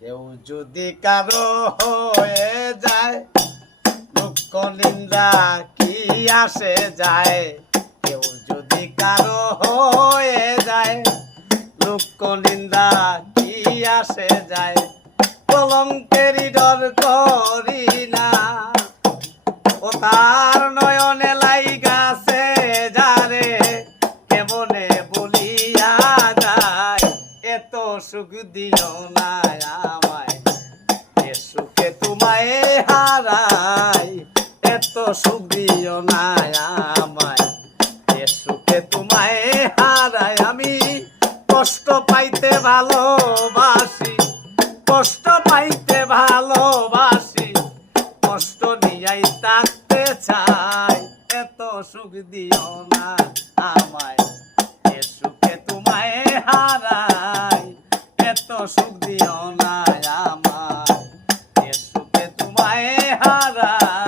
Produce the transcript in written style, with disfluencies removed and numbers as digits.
কেউ যদি কারো হয়ে যায় দুঃখ নিন্দা কি আসে যায়, কেউ যদি কারো হয়ে যায় দুঃখ নিন্দা কি আসে যায়, কলঙ্কেরই ডর করি না, ও তার নয়নে লাইগাছে যারে কেমনে বলিয়া যায়, এত সুখ দিও না আমায় এ সুখে তোমায় হারাই, এত সুখ দিও না আমায় এ সুখে তোমায় হারাই। আমি কষ্ট পাইতে ভালোবাসি, কষ্ট পাইতে ভালোবাসি, কষ্ট নিয়াই থাকতে চাই, এত সুখ দিও না আমায় এ সুখে তোমায় হারাই, এত সুখ দিও না আমায় এ সুখে তোমায় হারাই।